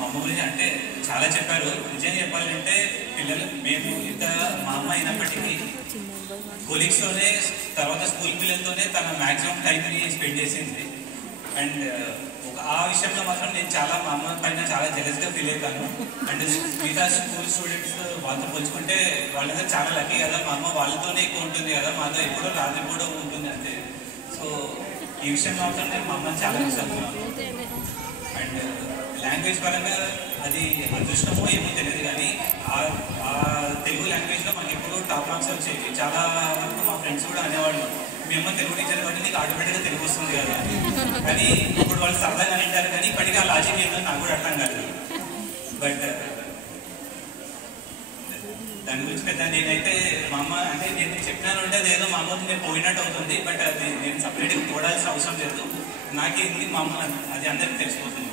మా అమ్మ గురించి అంటే చాలా చెప్పారు. నిజంగా చెప్పాలంటే పిల్లలు మేము ఇంత మా అమ్మ అయినప్పటికీ కొలీగ్స్తోనే తర్వాత స్కూల్ పిల్లలతోనే తన మ్యాక్సిమం టైంని స్పెండ్ చేసింది. అండ్ ఆ విషయంలో మాత్రం నేను చాలా మా అమ్మ పైన చాలా జెలస్గా ఫీల్ అవుతాను. అండ్ మిగతా స్కూల్ స్టూడెంట్స్ వాళ్ళతో పోల్చుకుంటే వాళ్ళందరూ చాలా లక్కీ కదా, మా అమ్మ వాళ్ళతోనే ఎక్కువ ఉంటుంది కదా, మాతో ఎప్పుడో రాత్రి కూడా ఉంటుంది అంతే. సో ఈ విషయం మాత్రం నేను మా అమ్మని చాలా మిస్ అవుతున్నాను. అండ్ లాంగ్వేజ్ పరంగా అది అదృష్టమో ఏమో తెలియదు కానీ ఆ తెలుగు లాంగ్వేజ్లో మాకు ఎప్పుడు టాప్ మార్క్స్ వచ్చేవి. చాలా వరకు మా ఫ్రెండ్స్ కూడా అనేవాళ్ళు, మేము తెలుగు టీచర్ కాబట్టి నీకు ఆటోమేటిక్గా తెలుగు వస్తుంది కదా. కానీ ఇప్పుడు వాళ్ళు సరదాగా అంటారు కానీ ఇప్పటికీ ఆ లాజిక్ ఏంటో నాకు కూడా అర్థం కాదు. బట్ దాని గురించి పెద్ద నేనైతే మా అమ్మ అంటే నేను చెప్పినాను అంటే అదేదో మా అమ్మతో నేను పోయినట్టు అవుతుంది. బట్ అది నేను సపరేట్గా పోడాల్సిన అవసరం లేదు. నాకేంది మా అమ్మ అది అందరికీ తెలిసిపోతుంది.